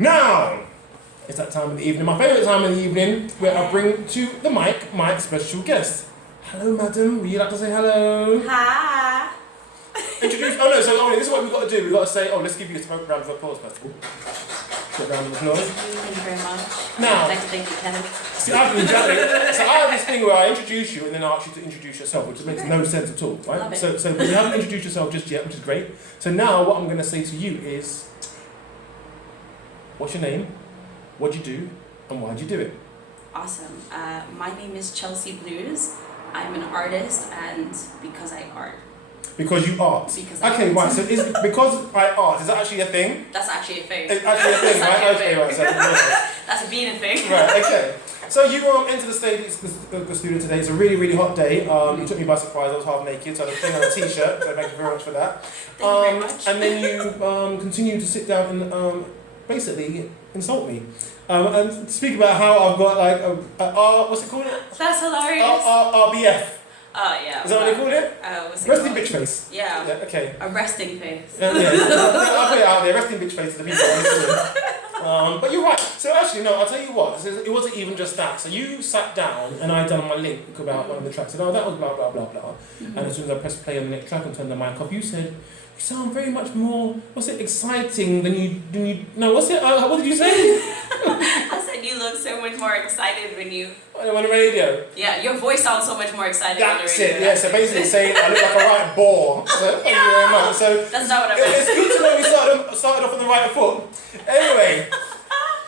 Now, it's that time of the evening, my favourite time of the evening, where I bring to the mic my special guest. Hello, madam. Would you like to say hello? Hi. Introduce. This is what we've got to do. We've got to say, let's give you a round of applause, first of all. A round of applause. Thank you very much. Now, I'd like to thank you, Kevin. See, I have this thing where I introduce you and then I ask you to introduce yourself, which makes no sense at all, right? Love it. So you haven't introduced yourself just yet, which is great. So now what I'm going to say to you is, what's your name? What do you do? And why do you do it? Awesome. My name is Chelsea Blues. I'm an artist, and because I art. Because you art. Because okay, right. So because I art, is that actually a thing? That's actually a thing. It's actually a thing, right? Okay, right. So, that's being a thing. Right. Okay. So you enter the studio today. It's a really, really hot day. It took me by surprise. I was half naked, so I had a thing on a t-shirt. So thank you very much for that. Thank you very much. And then you continue to sit down and basically insult me. And speak about how I've got like what's it called? That's hilarious. RBF. Yeah. Is that what they called it? What's it Resting called? bitch face. Yeah. Okay. A resting face. Yeah. I'll put it out there. Resting bitch face to the people. But you're right. So actually, no. I'll tell you what. It wasn't even just that. So you sat down and I done my link about one of the tracks. And that was blah blah blah blah. And as soon as I pressed play on the next track and turned the mic off, you said, "You sound very much more, exciting than you no, what's it, what did you say?" I said you look so much more excited when you... On the radio? Yeah, your voice sounds so much more excited on the radio. That's it, yeah, so basically saying I look like a right bore. So thank you very much. So that's not what I meant. It's good to know we started off on the right foot. Anyway,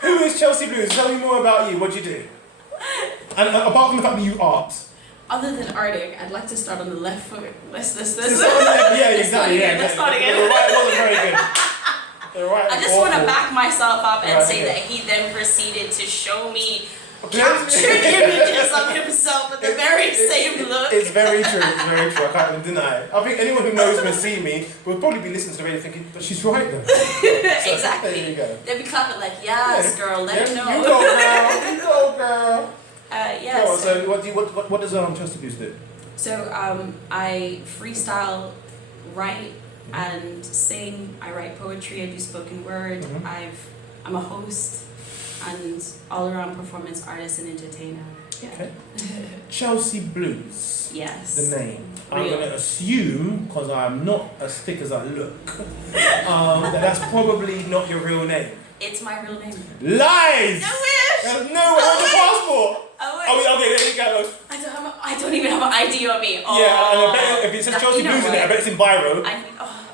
who is Chelsea Blues? Tell me more about you, what do you do? And apart from the fact that you art. Other than arting, I'd like to start on the left foot. Let's Yeah, exactly. Let's start again. The right wasn't very good. I just want to back myself up and say that he then proceeded to show me captured images of himself with the very same look. It's very true. It's very true. I can't even deny it. I think anyone who knows me and see me will probably be listening to the radio thinking, but she's right though. Exactly. There you go. They'll be clapping like, yes, girl, let me know. You go, girl. You go, girl. Yeah. So what does Chelsea Blues do? So I freestyle, write, and sing. I write poetry. I do spoken word. Mm-hmm. I'm a host and all-around performance artist and entertainer. Yeah. Okay. Chelsea Blues. Yes. The name. I'm going to assume, because I'm not as thick as I look, that that's probably not your real name. It's my real name. Lies! I wish! No, where's the passport? I wish. Okay, there you go. I don't even have an ID on me. Oh. Yeah, and I bet if it says Chelsea Blues in it, I bet it's in biro. I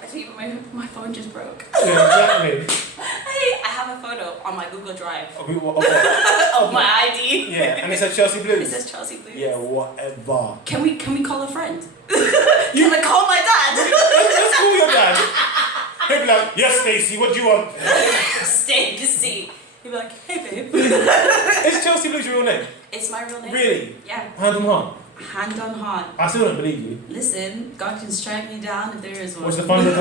think my phone just broke. Yeah, exactly. Hey, I have a photo on my Google Drive. Of what? Of my ID. Yeah, and it says Chelsea Blues. It says Chelsea Blues. Yeah, whatever. Can we call a friend? Can I call my dad? Let's call your dad. He'll be like, yes, Stacey, what do you want? Stacey. He'll be like, hey, babe. Is Chelsea Blues your real name? It's my real name. Really? Yeah. Hand on heart? Hand on heart. I still don't believe you. Listen, God can strike me down if there is one. What's the fun of the The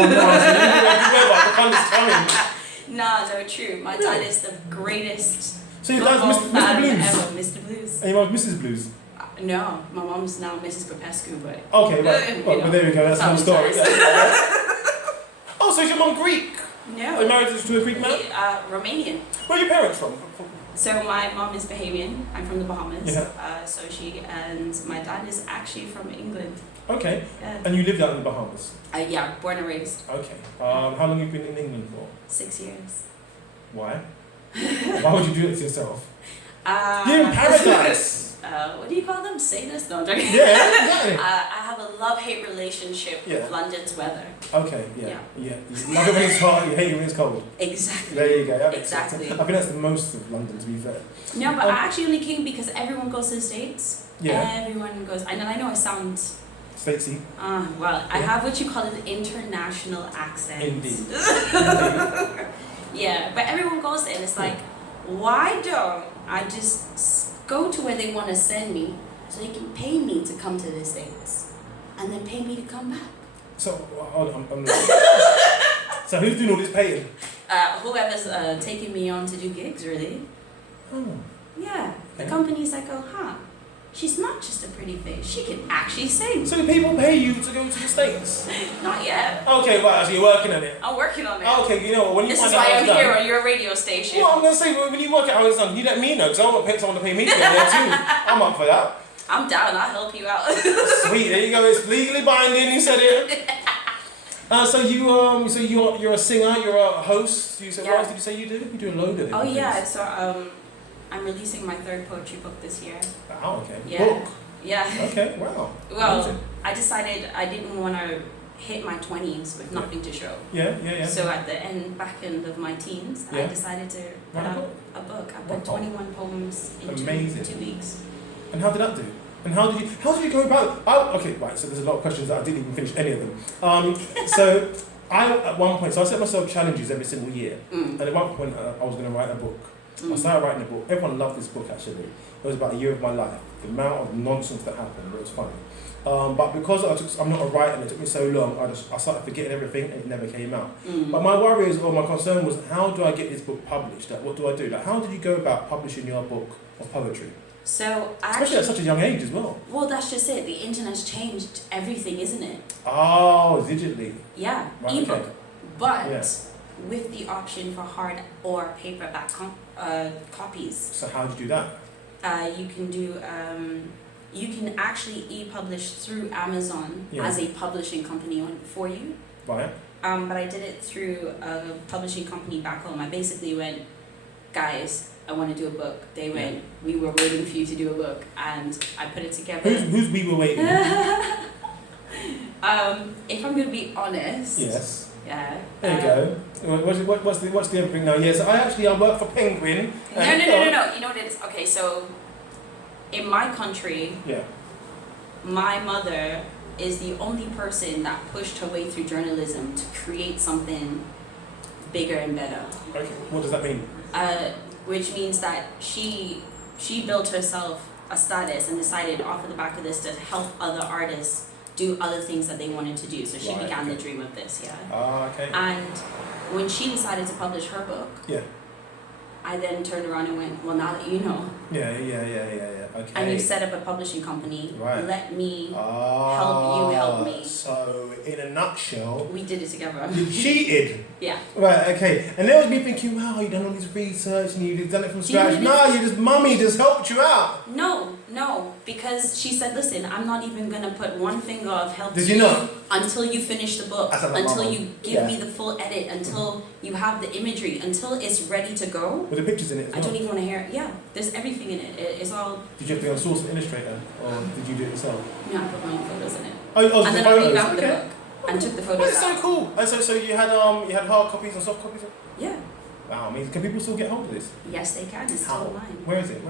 fun is coming. Nah, no, true. My dad is the greatest. So your dad's Mr. Blues? Ever, Mr. Blues. And your mom's Mrs. Blues? No, my mom's now Mrs. Popescu, but... Okay, right. Well, there we go. That's my story. Oh, so is your mom Greek? No. Are you married to a Greek man? Romanian. Where are your parents from? So my mom is Bahamian. I'm from the Bahamas. Yeah. And my dad is actually from England. Okay. Yeah. And you lived out in the Bahamas? Yeah, born and raised. Okay. How long have you been in England for? 6 years. Why? Why would you do it to yourself? You're in paradise! What do you call them? Sadists? No, I'm joking. Yeah, exactly. I have a love-hate relationship with London's weather. Okay, yeah. You love it when it's hot, you hate it when it's cold. Exactly. There you go. Exactly. I think that's the most of London, to be fair. No, but I actually only came because everyone goes to the States. Yeah. Everyone goes. I know I sound... Statesy. I have what you call an international accent. Indeed. Yeah, but everyone goes there and it's like, why don't I just go to where they want to send me so they can pay me to come to the States and then pay me to come back? So, so who's doing all this paying? Whoever's taking me on to do gigs, really. Oh. Yeah, the companies that go, she's not just a pretty face. She can actually sing. So people pay you to go to the States? Not yet. Okay, right, so you're working on it. I'm working on it. Okay, you know what, when you This find is out why how I'm it's done. here on your radio station. Well, I'm going to say, when you work out how it's done, you let me know, because I want someone to pay me to go there too. I'm up for that. I'm down. I'll help you out. Sweet, there you go. It's legally binding. You said it. So you're a singer. You're a host. You said, Yeah. what else did you say you do? You do a load of it. Oh yeah. So I'm releasing my 3rd poetry book this year. Oh, okay. Yeah. Book. Yeah. Okay. Wow. Well, Amazing. I decided I didn't want to hit my 20s with nothing to show. Yeah. So at the back end of my teens, I Yeah. decided to put Write a out book? a book. I What put book? 21 poems in Amazing. 2 weeks. And how did that do? And how did you go about it? Okay, right. So there's a lot of questions that I didn't even finish any of them. So I at one point, so I set myself challenges every single year. And at one point, I was going to write a book. I started writing a book. Everyone loved this book actually. It was about a year of my life. The amount of nonsense that happened, but it was funny. But because I'm not a writer and it took me so long, I started forgetting everything and it never came out. But my worry is, or my concern was, how do I get this book published? Like, what do I do? Like, how did you go about publishing your book of poetry? So Especially at such a young age as well. Well, that's just it. The internet's changed everything, isn't it? Oh, digitally. Yeah, Right, ebook. okay. But Yeah. with the option for hard or paperback copies, So how do you do that? you can do. You can actually e-publish through Amazon Yeah. as a publishing company for you. Right. But I did it through a publishing company back home. I basically went, guys, I want to do a book. They went, we were waiting for you to do a book, and I put it together. Who's we were waiting? If I'm gonna be honest. Yes. Yeah. There you go. What's the other thing now? Yes, I work for Penguin. No. You know what it is? Okay, so in my country, Yeah. my mother is the only person that pushed her way through journalism to create something bigger and better. Okay. What does that mean? Which means that she built herself a status and decided off of the back of this to help other artists do other things that they wanted to do. So she Right, began the okay. dream of this, yeah. Ah, okay. And when she decided to publish her book, Yeah. I then turned around and went, well, now that you know, Yeah. Okay. and you set up a publishing company, Right. let me Ah, help you help me. So, in a nutshell, We did it together. you cheated. Yeah. Right, okay. And there was me thinking, wow, you've done all this research and you've done it from Do you know scratch. what it No, mummy just helped you out. No, because she said, listen, I'm not even gonna put one finger of help Did to you not? until you finish the book, I said, until Mama. you give Yeah. me the full edit, until you have the imagery, until it's ready to go. With the pictures in it as I well. don't even want to hear it. Yeah, there's everything in it. It's all, Did you have to go and source an illustrator? Or did you do it yourself? you know, I put my own photos in it. Oh, And the then I photos. revamped the Okay. book and took the Well, photos it's so out. cool. And so you had hard copies and soft copies? Yeah, Wow, amazing. Can people still get hold of this? yes they can. It's How? still online. Where is it?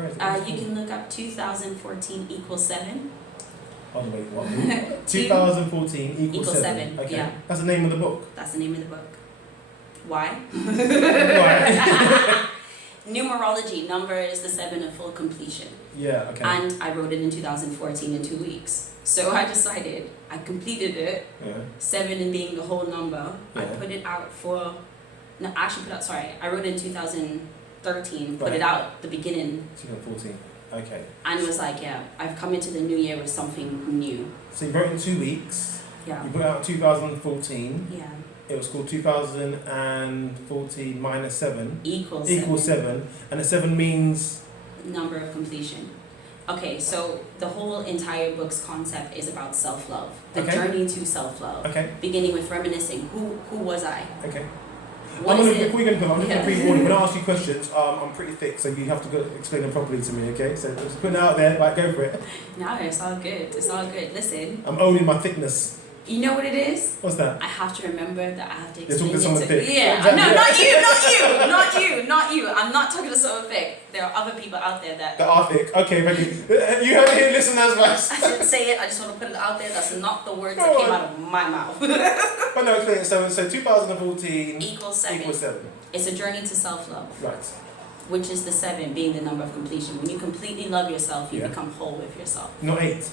You can look up 2014 equals 7. Oh, wait, what? 2014 equals 7. Okay. yeah. That's the name of the book. That's the name of the book. Why? Right. Numerology, number is the 7 of full completion. Yeah, okay. And I wrote it in 2014 in 2 weeks. So I decided, I completed it, Yeah. 7 in being the whole number. I Yeah. put it out I wrote it in 2013, put Right. it out the beginning, 2014. Okay. and was like, yeah, I've come into the new year with something new. So you wrote it in 2 weeks. Yeah. You put it out in 2014. Yeah. It was called 2014 minus 7 Equals equals 7. And the 7 means. number of completion. Okay, so the whole entire book's concept is about self-love. The Okay. journey to self-love. Okay. Beginning with reminiscing. Who was I? Okay. What is it? Before you go into I'm just Yeah. going to pre-warn you. When I ask you questions, I'm pretty thick, so you have to go explain them properly to me, okay? So just putting it out there, right, go for it. No, it's all good. It's all good. Listen, I'm owning my thickness. you know what it is? What's that? I have to remember that I have to You're explain talking to someone it thick. Yeah, Exactly. no, not you. I'm not talking to someone thick. There are other people out there that. The are thick. Okay, thank you. You heard it here, listeners, right? I didn't say it. I just want to put it out there. That's not the words Go that came on. out of my mouth. But no, explain it. So 2014 Equals 7. equals 7. It's a journey to self-love, Right. which is the 7 being the number of completion. When you completely love yourself, you Yeah. become whole with yourself. Not 8.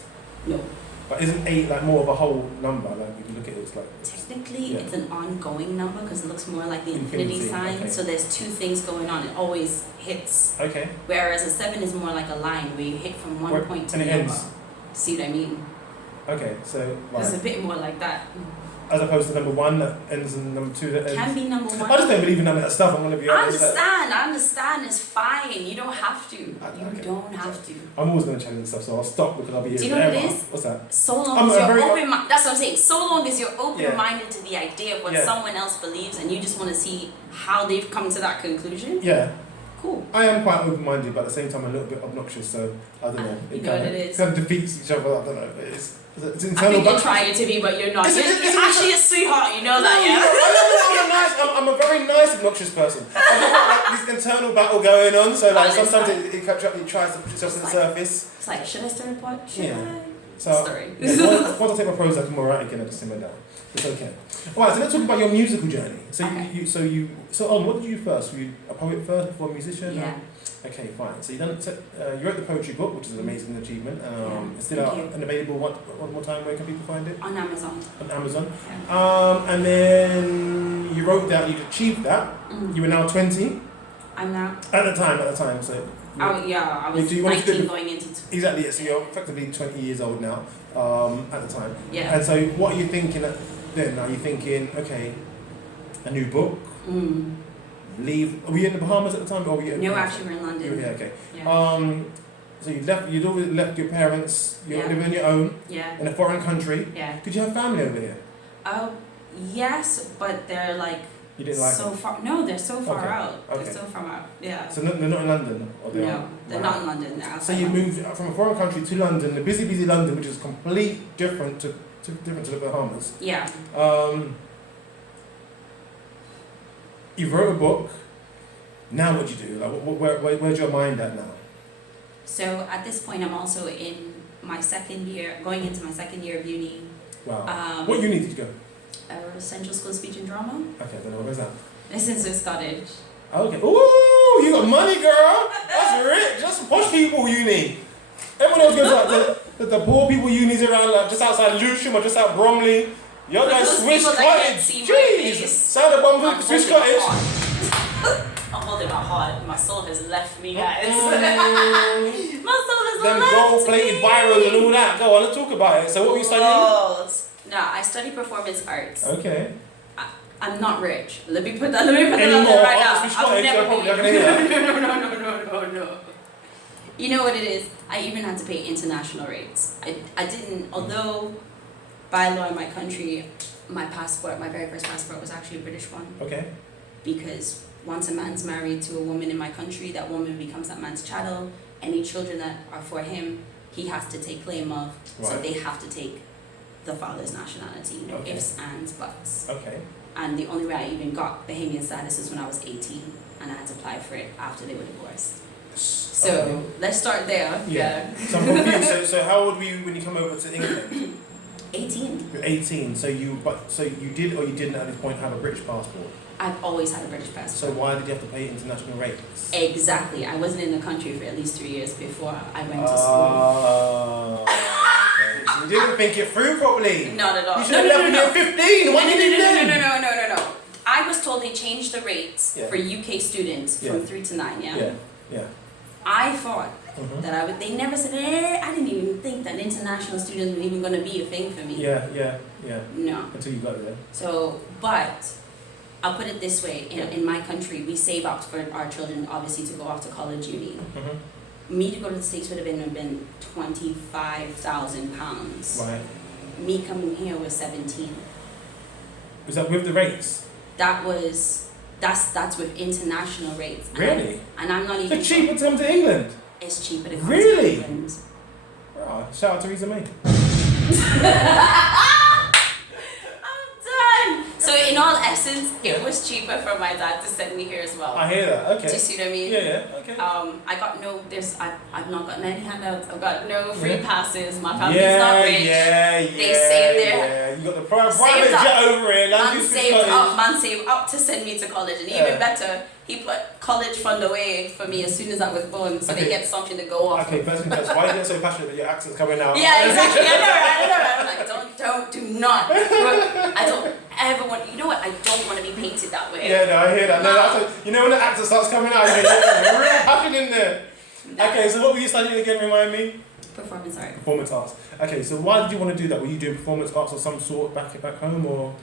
No. But isn't 8 like more of a whole number? Like if you look at it, it's like Technically, yeah. it's an ongoing number because it looks more like the infinity sign. Okay. So there's two things going on. It always hits. Okay. Whereas a 7 is more like a line where you hit from one point to and the it other. ends. See what I mean? Okay, so It's a bit more like that. as opposed to number 1 that ends in number 2 that ends. Can be number 1. I just don't believe in none of that stuff. I'm gonna be I honest. understand. It's fine. You don't have to. You don't have to. I'm always gonna challenge stuff, so I'll stop because I'll be here Do you know what forever. it is? What's that? So long I'm as a you're very- open minded. That's what I'm saying. So long as you're open minded to the idea of what Yeah. someone else believes and you just want to see how they've come to that conclusion. Yeah. Cool. I am quite open-minded, but at the same time, I'm a little bit obnoxious. So I don't know. You know what it is. Kind of defeats each other. I don't know. It's I internal. think you're but- trying to be, but you're not. It's- You're it's- actually a sweetheart. You know No, that, yeah? I'm a very nice, obnoxious person. I've got like this internal battle going on, so like sometimes it tries to put itself to the surface. It's like, should I start a pot? Should Yeah. I? So Story. once I take my Prozac and more out again, I just simmer down. It's okay. Alright, so let's talk about your musical journey. So Okay. what did you do first? Were you a poet first before a musician? Yeah. Okay, fine. So you wrote the poetry book, which is an amazing achievement. It's still Thank out you. and available. One more time, where can people find it? On Amazon. On Amazon. Yeah. And then you wrote that, you achieved that. Mm. You were now 20 I'm now. at the time. So I was Do you want to 19 do- going into. exactly, yeah. So you're effectively 20 years old now. At the time. Yeah. And so, what are you thinking then? Are you thinking, okay, a new book? Mm. Leave? Were you in the Bahamas at the time, or were you? No, actually, we're in London. Yeah, okay. Yeah. So you'd already left your parents. You're Yeah. living on your own Yeah. in a foreign country. Yeah. Did you have family over here? Oh, yes, but they're like You didn't like so them? far. No, they're so far Okay. out. Okay. They're so far out. Yeah. So they're not in London, or they are? No, they're Wow. not in London now. So you moved from a foreign country to London, the busy London, which is completely different to the Bahamas. Yeah. You wrote a book. Now what do you do? Like, where's your mind at now? So at this point, I'm also in my second year, going into my second year of uni. Wow. What uni did you go? Central School of Speech and Drama. Okay, I don't know where's that. It's in Swiss Cottage. Okay. Ooh, you got money, girl. That's rich. That's posh people uni. Everyone else goes like the poor people unis around, like just outside Lewisham or just out Bromley. You're For going those Swiss people that can't Cottage. see my Jeez. face, Sound of I'm one Swiss holding it Cottage. hard. I'm holding it hard. My soul has left me, guys. Mm. My soul has Them left gold-plated me. virals and all that. Go on, let's talk about it. So what were you studying? Balls. No, I study performance arts. Okay. I'm not rich. Let me put that out there Anymore, right after now. Swiss I'll Cottage, never you're probably be. not gonna hear that. No. You know what it is? I even had to pay international rates. I didn't, although by law in my country, my very first passport was actually a British one. Okay. Because once a man's married to a woman in my country, that woman becomes that man's chattel. Any children that are for him, he has to take claim of. So Right. they have to take the father's nationality. No Okay. ifs, ands, buts. Okay. And the only way I even got Bahamian status is when I was 18, and I had to apply for it after they were divorced. So Okay. let's start there. Yeah. So I'm confused. So how old were you when you come over to England? 18. You're 18. So you did or you didn't at this point have a British passport. I've always had a British So passport. why did you have to pay international rates? Exactly. I wasn't in the country for at least 3 years before I went to school. Okay. So you didn't think it through properly. Not at all. You should have left when you were 15. What did you do then? No. I was told they changed the rates Yeah. for UK students from Yeah. 3 to 9. Yeah. I thought Mhm. that I would. They never said. I didn't even think that international students were even going to be a thing for me. Yeah. No. Until you got there. So, but I'll put it this way: in my country, we save up for our children, obviously, to go off to college, uni. Mhm. Me to go to the States would have been £25,000. Right. Me coming here was 17. Was that with the rates? That's with international rates. Really? And I'm not even. It's cheaper to come to England. It's cheaper to come Really? to England. Oh, shout out to Theresa May. I'm done. So in all essence, Yeah. it was cheaper for my dad to send me here as well. I hear that. Okay. Do you see what I mean? Yeah. Okay. I got no. I've not gotten any handouts. I've got no free Yeah. passes. My family's not rich. They saved their. Yeah. You got the private Saved jet up. over here. Man saved up to send me to college, and even better, he put college fund away for me as soon as I was born, so they get something to go off. Okay, first thing first. Why are you getting so passionate that your accent's coming out? Yeah, exactly. I know, right? I'm like, do not. I don't ever want. You know what? I don't want to be painted that way. Yeah, no, I hear that. No, that's you know when the accent starts coming out, you get real passion in there. No. Okay, so what were you studying again? Remind me. Performance art. Performance arts. Okay, so why did you want to do that? Were you doing performance arts of some sort back home, or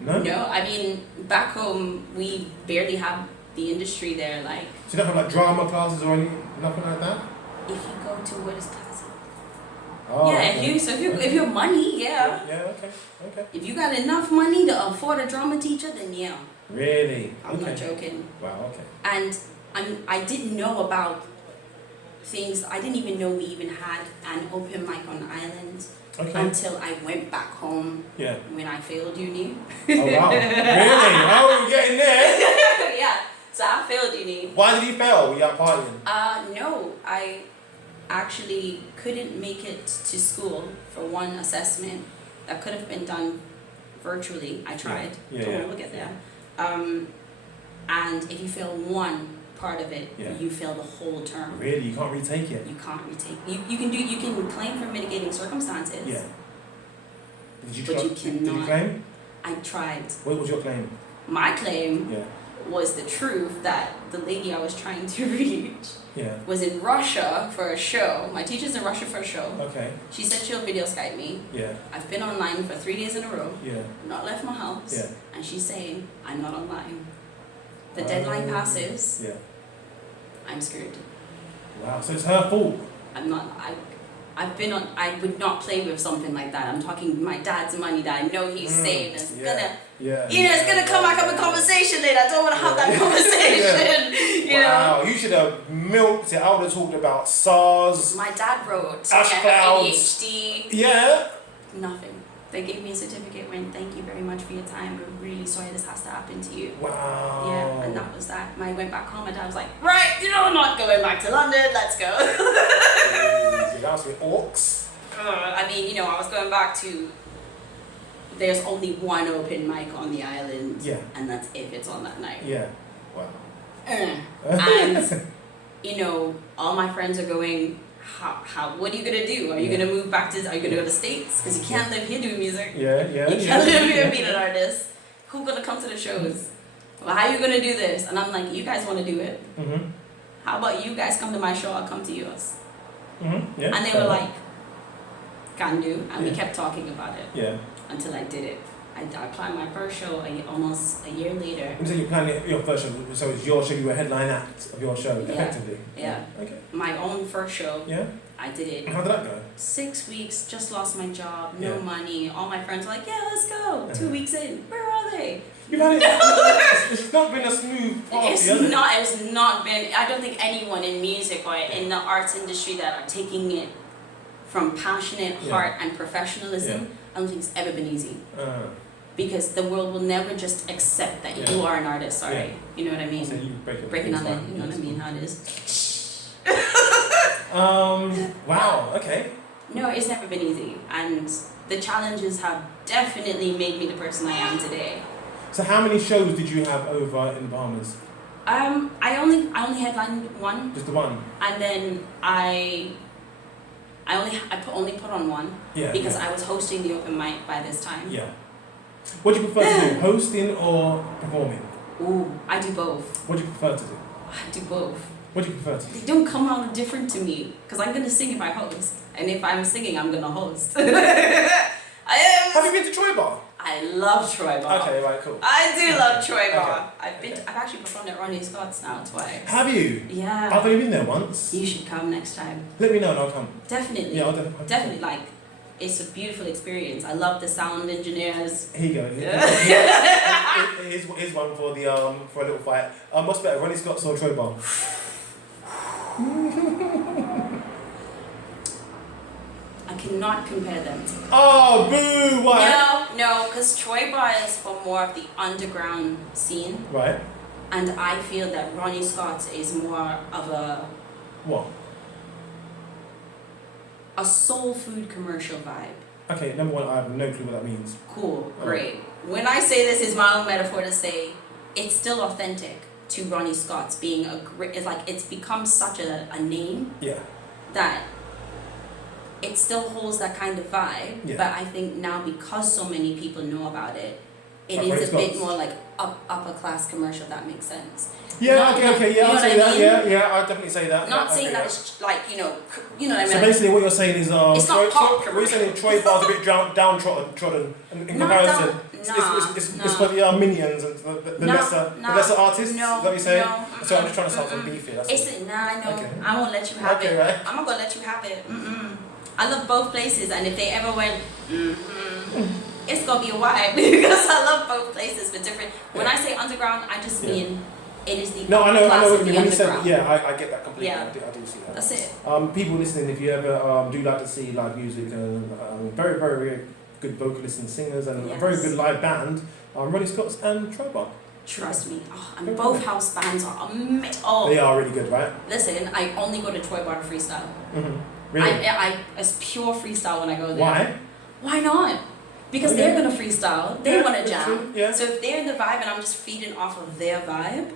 no? No, I mean back home we barely have the industry there. Like, So you don't have like drama classes or nothing like that? if you go to what is class? Oh, Yeah, okay. if you have money, yeah. Yeah, okay. If you got enough money to afford a drama teacher, then yeah. Really? I'm not joking. Wow, okay. And I didn't know about things. I didn't even know we even had an open mic on the island until I went back home. Yeah. When I failed uni. Oh wow. Really? Oh, we're getting there. Yeah. So I failed uni. Why did you fail? Were you out partying? No, I actually couldn't make it to school for one assessment that could have been done virtually. I tried. We'll get there. And if you fail one part of it, you fail the whole term. Really? You can't retake it? You can't retake. You can claim for mitigating circumstances. Yeah. Did you cannot. Did you claim? I tried. What was your claim? My claim Yeah. was the truth that the lady I was trying to reach was in Russia for a show. My teacher's in Russia for a show. Okay. She said she'll video Skype me. Yeah. I've been online for 3 days in a row. Yeah. Not left my house. Yeah. And she's saying, I'm not online. The deadline passes. Yeah. I'm screwed. Wow. So it's her fault. I would not play with something like that. I'm talking my dad's money that I know he's saved. It's gonna, it's gonna come back up in conversation later. I don't want to have that conversation. You know? You should have milked it. I would have talked about SARS. My dad wrote Ash clouds. ADHD. Yeah. Nothing. They gave me a certificate when thank you very much for your time. We're really sorry this has to happen to you. Wow. Yeah, and that was that. When I went back home, my dad was like, right, I'm not going back to London. Let's go. That was with orcs. I mean, I was going back to. There's only one open mic on the island. Yeah. And that's if it's on that night. Yeah. Wow. And all my friends are going. What are you gonna do? Are you gonna move back to? Are you gonna go to States? Because you can't live here doing music. Yeah. You can't live here being an artist. Who's gonna come to the shows? Well, how are you gonna do this? And I'm like, you guys want to do it? Mhm. How about you guys come to my show? I'll come to yours. Mhm. Yeah. And they were like, can do. And we kept talking about it. Yeah. Until I did it. I planned my first show almost a year later. So you planned your first show. So it's your show. You were a headline act of your show, effectively. Yeah. Okay. My own first show. Yeah. I did it. How did that go? 6 weeks, just lost my job, no money. All my friends were like, yeah, let's go. 2 weeks in, where are they? You've had it. It's not been a smooth path. It's not been. I don't think anyone in music or in the arts industry that are taking it from passionate heart and professionalism, I don't think it's ever been easy. Because the world will never just accept that you are an artist. Sorry, you know what I mean. So you breaking on it. You know what I mean? How it is. Wow. Okay. No, it's never been easy, and the challenges have definitely made me the person I am today. So how many shows did you have over in the Bahamas? I only headlined one. Just the one. And then I only put on one. Yeah. Because I was hosting the open mic by this time. Yeah. What do you prefer to do, hosting or performing? Ooh, I do both. What do you prefer to do? I do both. What do you prefer to do? They don't come out different to me, because I'm gonna sing if I host, and if I'm singing, I'm gonna host. Have you been to Troy Bar? I love Troy Bar. Okay, right, cool. I do love Troy Bar. Okay. I've actually performed at Ronnie Scott's now twice. Have you? Yeah. I've only been there once. You should come next time. Let me know and I'll come. Definitely. Yeah, I'll definitely. Definitely, like, it's a beautiful experience. I love the sound engineers. Here you go. Here's one for the for a little fight. What's better, Ronnie Scott's or Troy Bar? I cannot compare them. Oh, boo! Why? No, because Troy Bar is for more of the underground scene. Right. And I feel that Ronnie Scott's is more of What? a soul food commercial vibe. Okay, number one, I have no clue what that means. Cool, great. When I say this, is my own metaphor to say it's still authentic to Ronnie Scott's being a great. It's like it's become such a name. Yeah. That it still holds that kind of vibe. Yeah. But I think now because so many people know about it, it Like is a Ronnie bit Scott's. more like upper class commercial. If that makes sense. Yeah, Not- okay, you know I'll what say I that. mean? Yeah, I'll definitely say that. Not Yeah, saying okay, that yeah. it's like you know what I mean. So basically, what you're saying is, It's not pop what you're saying is Troy Bar's a bit downtrodden in Not comparison. down- It's for the minions and the lesser artists. No, Is that what you're saying? no, So I'm just trying to sound some beefy. That's all. It's I know. Okay. I won't let you have Okay, it. right. I'm not gonna let you have it. I love both places, and if they ever went, it's gonna be a vibe because I love both places but different. When I say underground, I just mean it is the No, I know class what of you the mean. When you said, underground. I get that completely. Yeah. I do see that. That's it. People listening, if you ever do like to see live music and very, very good vocalists and singers and a very Yes. good live band, Ronnie Scott's and Troy Bar. Trust me. And both house bands are amazing. Oh, They are really good, right? listen, I only go to Troy Bar to freestyle. Mm-hmm. Really? I it's pure freestyle when I go there. Why? Why not? Because Okay. they're gonna freestyle. They Yeah, want to that's jam. true, yeah. So if they're in the vibe and I'm just feeding off of their vibe,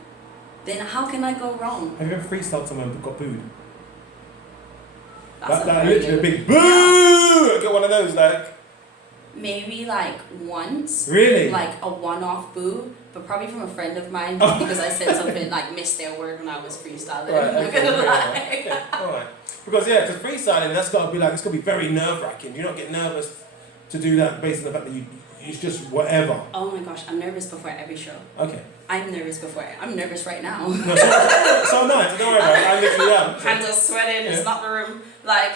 then how can I go wrong? Have you ever freestyled someone who got booed? That's That a literally a very big boo! I get one of those, like, maybe like once. really? Like a one-off boo, but probably from a friend of mine Oh. because I said something like missed their word when I was freestyling. Right, I'm not okay, gonna fair lie. enough. Okay, alright. Because because freestyling, that's got to be like, it's got to be very nerve-wracking. You don't get nervous to do that based on the fact that it's just whatever. Oh my gosh, I'm nervous before every show. Okay. I'm nervous right now. No, so nice, don't worry about it. I literally am. Hands are sweating, Yeah. it's not the room. Like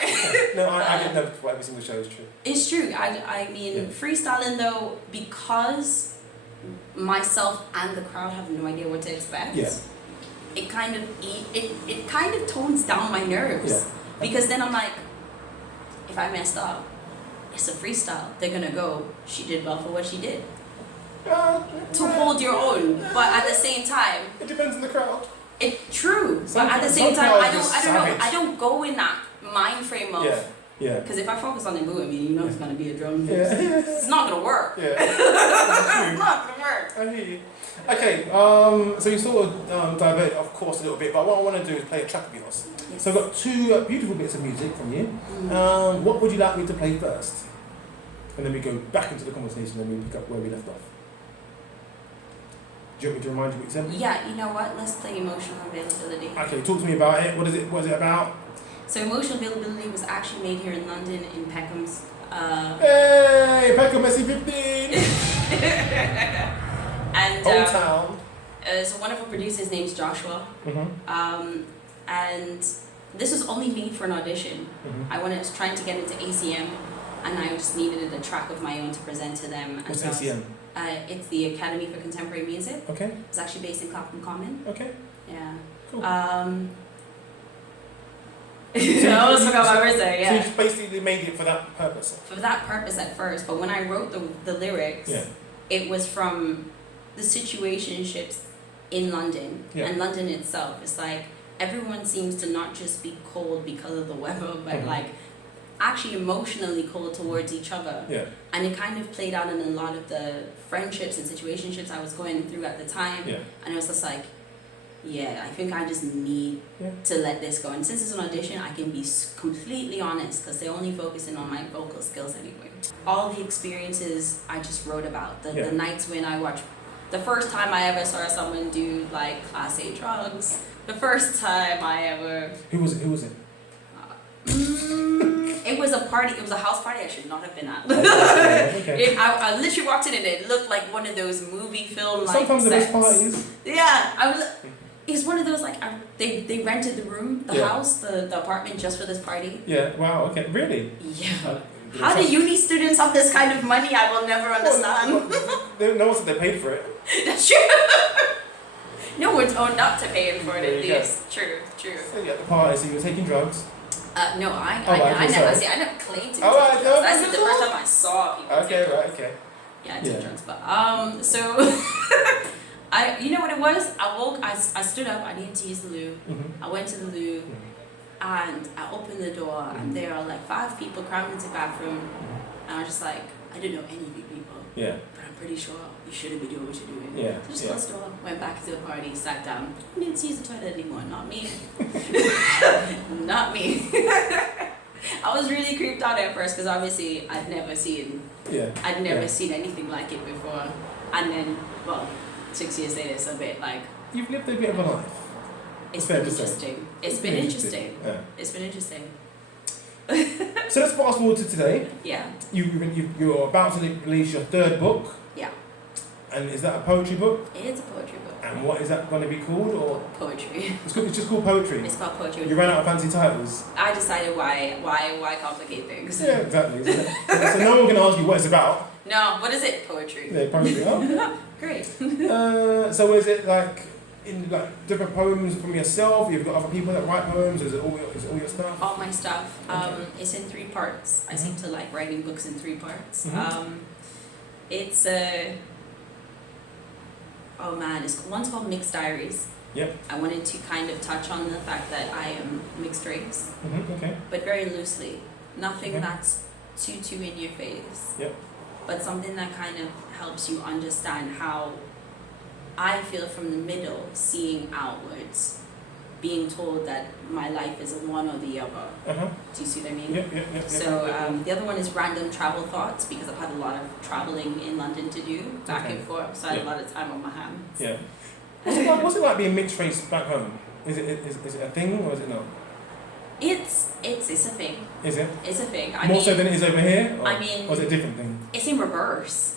No, I get nervous before every single show, is true. it's true. I mean Yeah. freestyling though, because myself and the crowd have no idea what to expect. Yeah. It kind of it kind of tones down my nerves. Yeah. Because then I'm like, if I messed up, it's a freestyle. They're gonna go, she did well for what she did. To hold your own. But at the same time, It depends on the crowd. true. Some- But at the some same time, crowds I don't just know. savage. I don't go in that mind frame of Yeah. Yeah. because if I focus on the booing, you know it's gonna be a drum. Yeah. It's not gonna work. Yeah. It's not gonna work. I hear you. Okay, so you sort of diverted, of course, a little bit, but what I want to do is play a track of yours. Yes. So I've got two beautiful bits of music from you. Mm. What would you like me to play first? And then we go back into the conversation and we pick up where we left off. Do you want me to remind you what you said? Yeah, you know what? Let's play emotional availability. Okay, talk to me about it. What is it? What is it about? So emotional availability was actually made here in London in Peckham's. Hey, Peckham Messi 15! And Old Town. so one of our producers' name's Joshua. Mm-hmm. And this was only made for an audition. Mm-hmm. I was trying to get into ACM, and I just needed a track of my own to present to them. And What's so I was- ACM? It's the Academy for Contemporary Music. Okay, It's actually based in Clapham Common. okay. Yeah. Cool. I almost forgot what I was saying, So you yeah. just basically made it for that purpose? For that purpose at first, but when I wrote the lyrics, Yeah. it was from the situationships in London. Yeah. And London itself. It's like everyone seems to not just be cold because of the weather, but Mhm. like actually emotionally cold towards each other. Yeah. And it kind of played out in a lot of the friendships and situationships I was going through at the time. Yeah. And it was just like, yeah, I think I just need Yeah. to let this go. And since it's an audition, I can be completely honest because they're only focusing on my vocal skills anyway. All the experiences I just wrote about, the nights when I watched, the first time I ever saw someone do like Class A drugs, the first time I ever... Who was it? Who was it? It was a party, it was a house party I should not have been at. Okay. I literally walked in and it looked like one of those movie film like Sometimes the best sets. parties. Yeah, it's one of those like they rented the room, the Yeah. house, the apartment just for this party. Yeah. Wow. Okay. Really? Yeah. How do uni students have this kind of money? I will never understand. No one said they paid for it. That's true. No one's owned up to paying for it There at you go. least. True. So you at the party, so you were taking drugs. No, right, okay, I sorry. never claimed to be Oh, right, taking no, drugs. That's no, the no. first time I saw people. Okay. take Right. drugs. Okay. Yeah, I took drugs, but so you know what it was? I stood up. I needed to use the loo. I went to the loo, and I opened the door, and there are like 5 people crammed into the bathroom, and I was just like, I didn't know any of you people. Yeah. But I'm pretty sure you shouldn't be doing what you're doing. Yeah. So just closed the door, went back to the party, sat down. I didn't use the toilet anymore. Not me. Not me. I was really creeped out at first because obviously I'd never seen anything like it before. And then, well, 6 years later, it's a bit like... You've lived a bit of a life. It's been interesting. It's been interesting. Yeah. It's been interesting. So let's fast forward to today. Yeah. You're about to release your 3rd book. Yeah. And is that a poetry book? It is a poetry book. And what is that going to be called? Or poetry. It's just called poetry. It's called poetry. You ran out of fancy titles. I decided why complicate things. Yeah, exactly. So no one can ask you what it's about. No, what is it? Poetry. Yeah, poetry. Oh. Great. So is it like in like different poems from yourself? You've got other people that write poems. Is it all your stuff? All my stuff. Okay. It's in 3 parts. I seem to like writing books in 3 parts. It's one's called Mixed Diaries. Yep. I wanted to kind of touch on the fact that I am mixed race. Okay. But very loosely. Nothing that's too in your face. Yep. But something that kind of helps you understand how I feel from the middle, seeing outwards, being told that my life is a one or the other. Do you see what I mean? Yep. So the other one is Random Travel Thoughts, because I've had a lot of traveling in London to do, back and forth, so I had a lot of time on my hands. Yeah. What's it like being mixed race back home? Is it a thing or is it not? It's a thing. Is it? It's a thing. More so than it is over here? Or, I mean... Or is it a different thing? It's in reverse.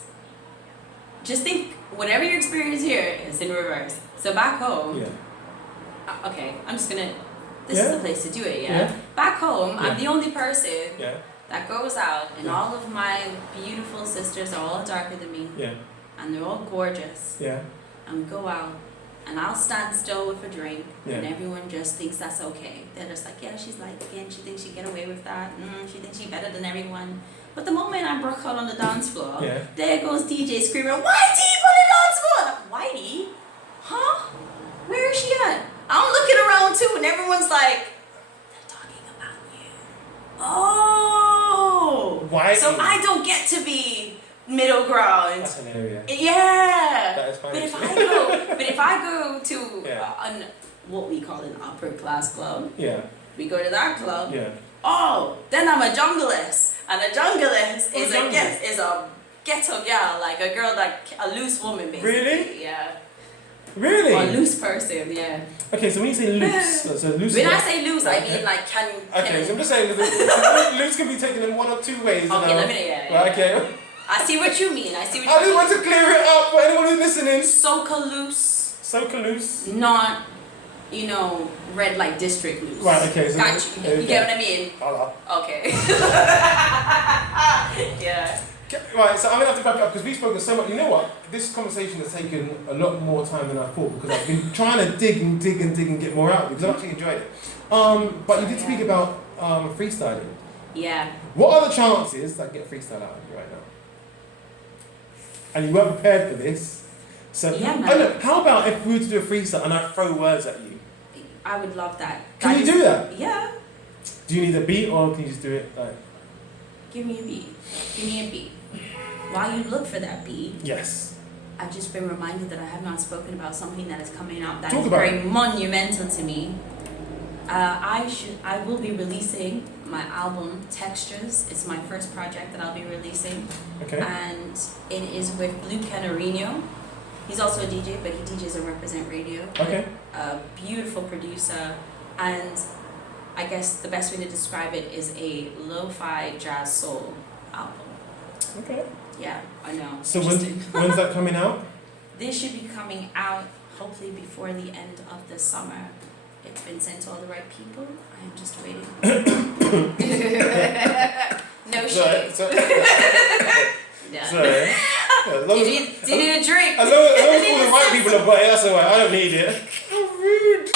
Just think, whatever you experience here is in reverse. So back home... Yeah. Okay, I'm just gonna... This is the place to do it, yeah? Back home, I'm the only person that goes out, and all of my beautiful sisters are all darker than me. Yeah. And they're all gorgeous. Yeah. And we go out, and I'll stand still with a drink, Yeah. and everyone just thinks that's okay. They're just like, yeah, she's light skinned, she thinks she get away with that, she thinks she's better than everyone. But the moment I broke out on the dance floor, there goes DJ screaming, Whitey, put the dance floor! Whitey? Huh? Where is she at? I'm looking around too, and everyone's like, they're talking about you. Oh! Why? So I don't get to be middle ground. That's an area. Yeah. That is funny. But if I go to what we call an upper class club, we go to that club. Yeah. Oh, then I'm a junglist, and a junglist is a ghetto girl, like a girl a loose woman basically. Really? Yeah. Really? Or a loose person, yeah. Okay, so when you say loose, so loose. When I say loose, I mean like can. Okay, so I'm just saying that loose can be taken in one or 2 ways. Okay, let me Right, okay. I see what you mean. I just want to clear it up for anyone who's listening. Soca loose. Soca loose. Not, red light district loose. Right. Okay. So Got you. You get what I mean? Okay. Yeah. Right, so I'm going to have to wrap it up because we've spoken so much. You know what? This conversation has taken a lot more time than I thought because I've been trying to dig and get more out of it because I've actually enjoyed it. But you did speak about freestyling. Yeah. What are the chances that I get freestyle out of you right now? And you weren't prepared for this. So, yeah, man. How about if we were to do a freestyle and I throw words at you? I would love that. Can you do that? Yeah. Do you need a beat or can you just do it like... Give me a beat. Give me a beat. While you look for that beat, yes, I've just been reminded that I have not spoken about something that is coming out that Talk is about very it. monumental to me. I will be releasing my album Textures. It's my first project that I'll be releasing. Okay. And it is with Lukan. He's also a DJ, but he DJs on Represent Radio. Okay. A beautiful producer, and I guess the best way to describe it is a lo-fi jazz soul album. Okay. Yeah, I know. So when's that coming out? This should be coming out hopefully before the end of the summer. It's been sent to all the right people. I am just waiting. No shade. Sorry. Do you need a drink? As long as all the right people are buying, that's alright. I don't need it. How rude.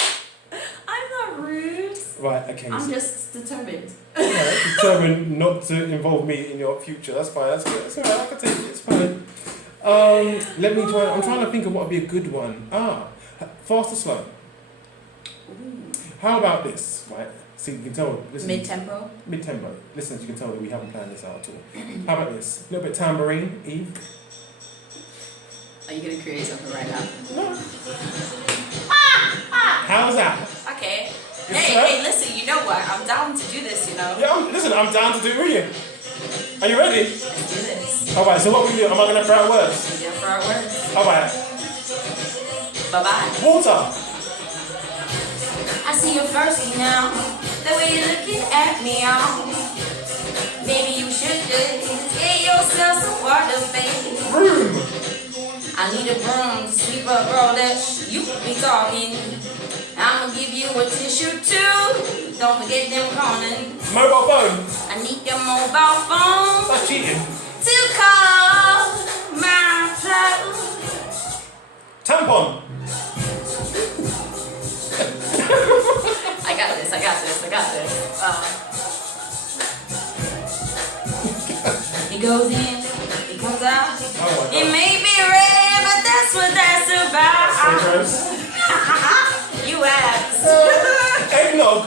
I'm not rude. Right, okay. I'm just determined. Right, determined not to involve me in your future. That's fine. That's good. That's alright. I can take it. It's fine. Let me try. I'm trying to think of what would be a good one. Fast or slow? Ooh. How about this? Right. See, you can tell. Listen, Mid-tempo? Mid-tempo. Listen, you can tell that we haven't planned this out at all. How about this? A little bit tambourine, Eve. Are you going to create something right now? No. How's that? Okay. Hey, listen, you know what? I'm down to do this, you know? Yeah, listen, I'm down to do it with you. Are you ready? Let's do this. Alright, so what we do? Am I going to throw out words? Yeah, for our words. Alright. Bye-bye. Water. I see you first now. The way you're looking at me, maybe you should just get yourself some water, baby. Room. I need a broom to sweep up all that you be talking. I'ma give you a tissue too. Don't forget them corners. Mobile phone. I need your mobile phone That's cheating. to call my phone. Tampon. I got this. He goes in, he comes out. Oh my It God. may be red, but that's what that's about. So gross. You asked. Eggnog.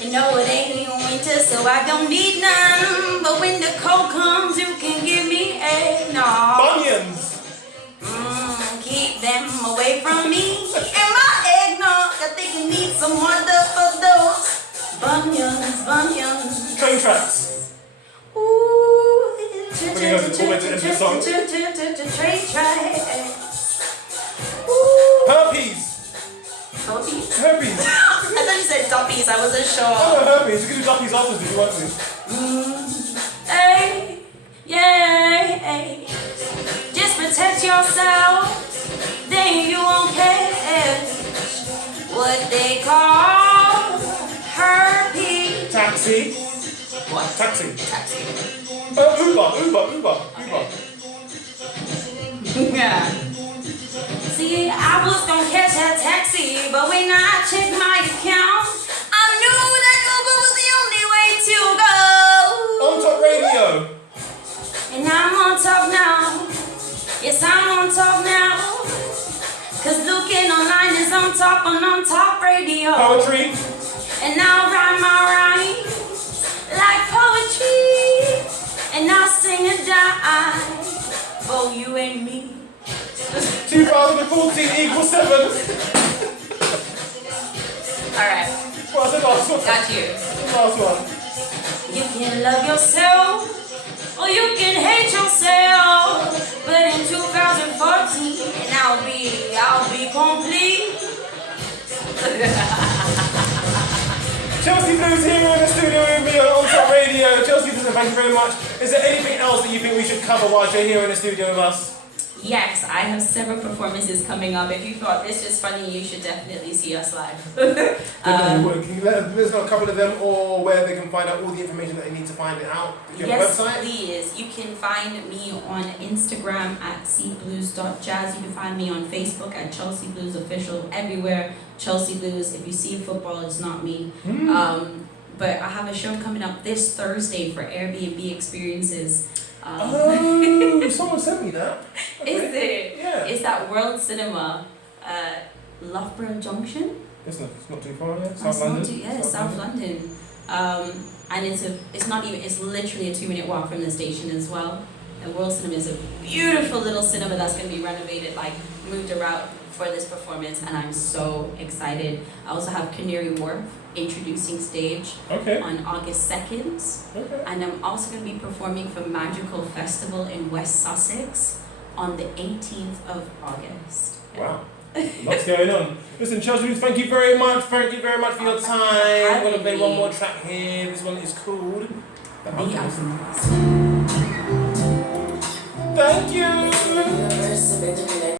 You know it ain't even winter, so I don't need none. But when the cold comes, you can give me eggnog. Bunions. Keep them away from me and my eggnog. I think you need some more of those bunions. Train tracks. Ooh, We're going to go to the song. train track. Herpes. Herpes? Herpes. I thought you said duppies. I wasn't sure. Oh, herpes. You can do duppies afterwards if you want to. Hey, yeah. Just protect yourself, then you won't catch what they call herpes. Taxi. What? Taxi. Taxi. Uber. Yeah. See, I was gonna catch that taxi, but when I checked my account, I knew that Uber was the only way to go. On Top Radio. And I'm on top now. Yes, I'm on top now. Cause Lukan online is on top radio. Poetry. And I'll write my rhymes like poetry. And I'll sing and die for you and me. 2014 equals 7. Alright. What's the last one? Got you. Last one. You can love yourself, or you can hate yourself. But in 2014, I'll be complete. Chelsea Blues here in the studio with me on Top Radio. Chelsea Blues, thank you very much. Is there anything else that you think we should cover while you're here in the studio with us? Yes, I have several performances coming up. If you thought this was funny, you should definitely see us live. Can you let us know a couple of them or where they can find out all the information that they need to find it out? Do you have a website? Please. You can find me on Instagram at cblues.jazz. You can find me on Facebook at Chelsea Blues Official. Everywhere, Chelsea Blues. If you see football, it's not me. But I have a show coming up this Thursday for Airbnb experiences. Someone sent me that. Okay. Is it? Yeah. It's at World Cinema, Loughborough Junction. It's not too far, yeah. South London. And it's literally a 2-minute walk from the station as well. And World Cinema is a beautiful little cinema that's going to be renovated, moved around for this performance, and I'm so excited. I also have Canary Wharf introducing stage on August 2nd. Okay. And I'm also going to be performing for Magical Festival in West Sussex on the 18th of August. Wow. Lots going on. Listen, Chelsea, thank you very much. Thank you very much for your time. I'm going to play one more track here. This one is called The Alchemist. Thank you.